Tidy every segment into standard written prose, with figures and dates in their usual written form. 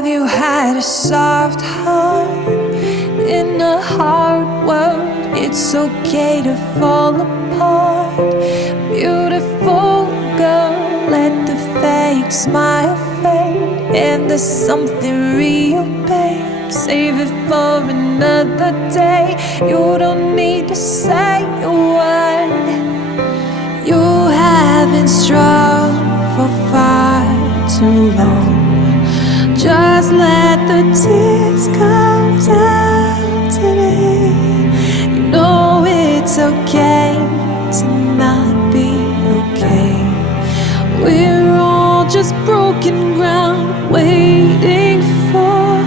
Have you had a soft heart in a hard world? It's okay to fall apart. Beautiful girl, let the fake smile fade. And there's something real, babe, save it for another day. You don't need to say a word. You have been strong for far too long. Just let the tears come down today. You know it's okay to not be okay. We're all just broken ground, waiting for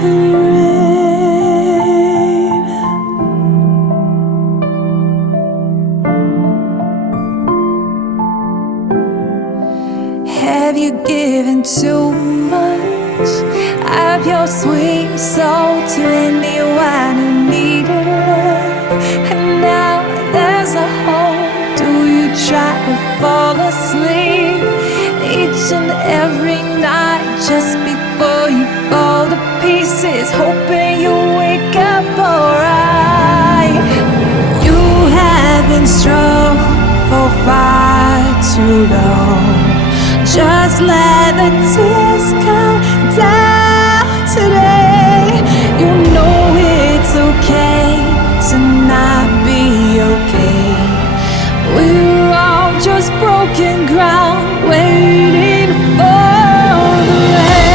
the rain. Have you given too much of your sweet soul to anyone who needed love? And now there's a hole. Do you try to fall asleep each and every night just before you fall to pieces, hoping you wake up alright? You have been strong for far too long. Just let the tears come down today. You know it's okay to not be okay. We're all just broken ground, waiting for the rain.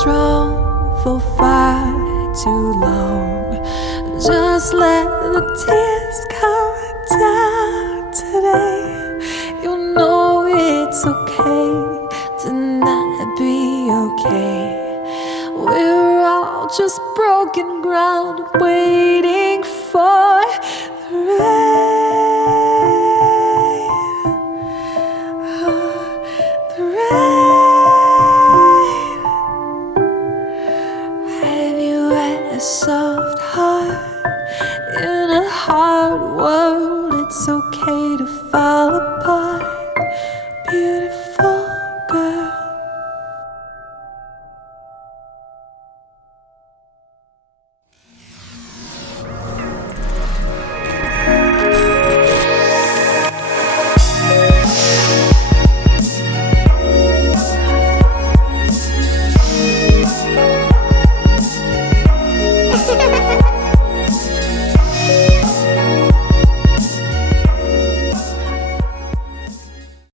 Strong for far too long. Just let the tears come down today. You know it's okay to not be okay. We're all just broken ground, waiting for the rain. The rain. A soft heart in a hard world. It's okay to